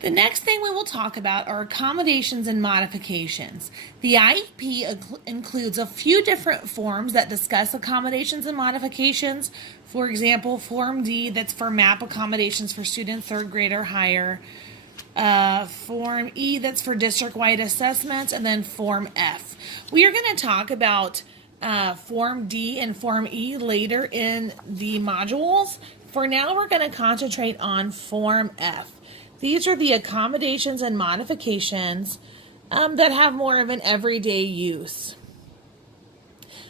The next thing we will talk about are accommodations and modifications. The IEP includes a few different forms that discuss accommodations and modifications. For example, Form D, that's for MAP accommodations for students 3rd grade or higher. Form E, that's for district-wide assessments, and then Form F. We are going to talk about Form D and Form E later in the modules. For now, we're going to concentrate on Form F. These are the accommodations and modifications that have more of an everyday use.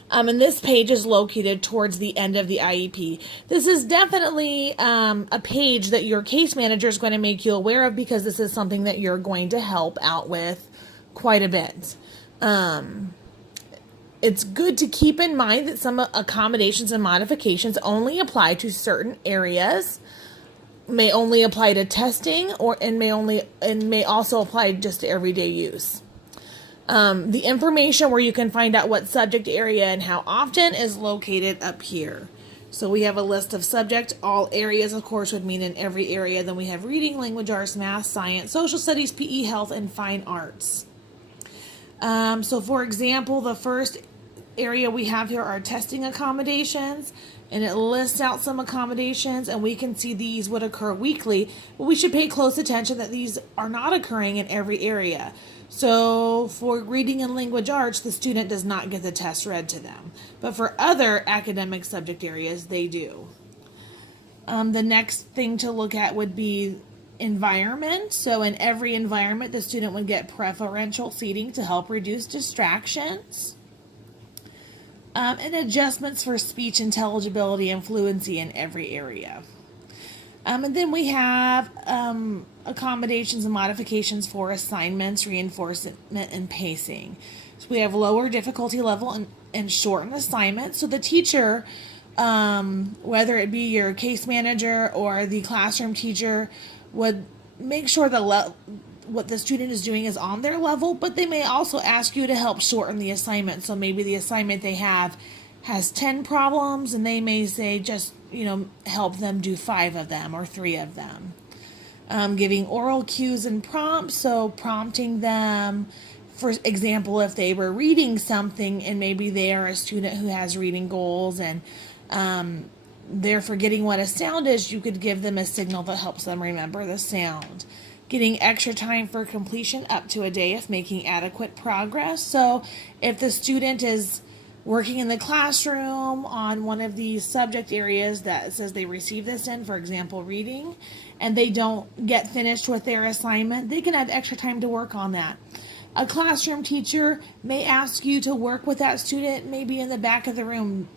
And this page is located towards the end of the IEP. This is definitely a page that your case manager is going to make you aware of because this is something that you're going to help out with quite a bit. It's good to keep in mind that some accommodations and modifications only apply to certain areas, may only apply to testing, and may also apply just to everyday use. The information where you can find out what subject area and how often is located up here. So we have a list of subject. All areas, of course, would mean in every area. Then we have reading, language arts, math, science, social studies, PE, health, and fine arts. So for example, the first area we have here are testing accommodations, and it lists out some accommodations, and we can see these would occur weekly, but we should pay close attention that these are not occurring in every area. So for reading and language arts, the student does not get the test read to them, but for other academic subject areas, they do. The next thing to look at would be environment. So in every environment, the student would get preferential seating to help reduce distractions. And adjustments for speech intelligibility and fluency in every area. And then we have accommodations and modifications for assignments, reinforcement, and pacing. So we have lower difficulty level and shortened assignments. So the teacher, whether it be your case manager or the classroom teacher, would make sure that what the student is doing is on their level, but they may also ask you to help shorten the assignment. So maybe the assignment they have has 10 problems, and they may say just, help them do 5 of them or 3 of them. Giving oral cues and prompts, so prompting them, for example, if they were reading something and maybe they are a student who has reading goals and they're forgetting what a sound is, you could give them a signal that helps them remember the sound. Getting extra time for completion up to a day if making adequate progress. So if the student is working in the classroom on one of these subject areas that says they receive this in, for example, reading, and they don't get finished with their assignment, they can have extra time to work on that. A classroom teacher may ask you to work with that student maybe in the back of the room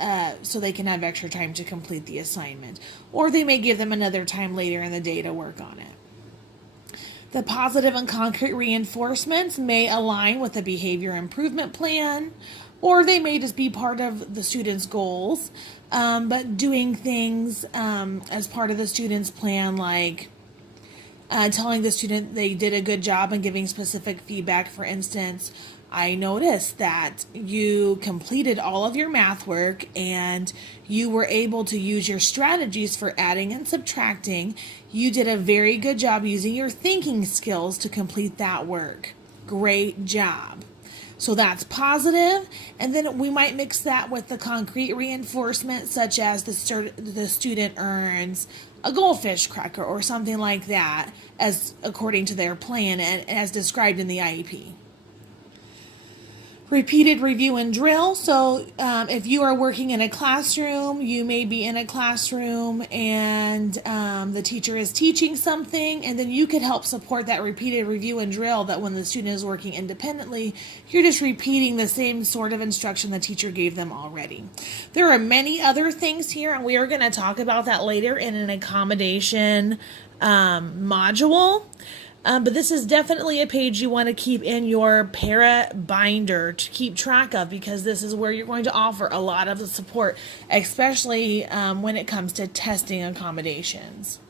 so they can have extra time to complete the assignment. Or they may give them another time later in the day to work on it. The positive and concrete reinforcements may align with the behavior improvement plan, or they may just be part of the student's goals, but doing things as part of the student's plan, like telling the student they did a good job and giving specific feedback. For instance, I noticed that you completed all of your math work and you were able to use your strategies for adding and subtracting. You did a very good job using your thinking skills to complete that work. Great job. So that's positive. And then we might mix that with the concrete reinforcement, such as the student earns a goldfish cracker or something like that, as according to their plan and as described in the IEP. Repeated review and drill. So if you are working in a classroom, you may be in a classroom and the teacher is teaching something, and then you could help support that repeated review and drill, that when the student is working independently, you're just repeating the same sort of instruction the teacher gave them already. There are many other things here, and we are going to talk about that later in an accommodation module. But this is definitely a page you want to keep in your para binder to keep track of, because this is where you're going to offer a lot of the support, especially when it comes to testing accommodations.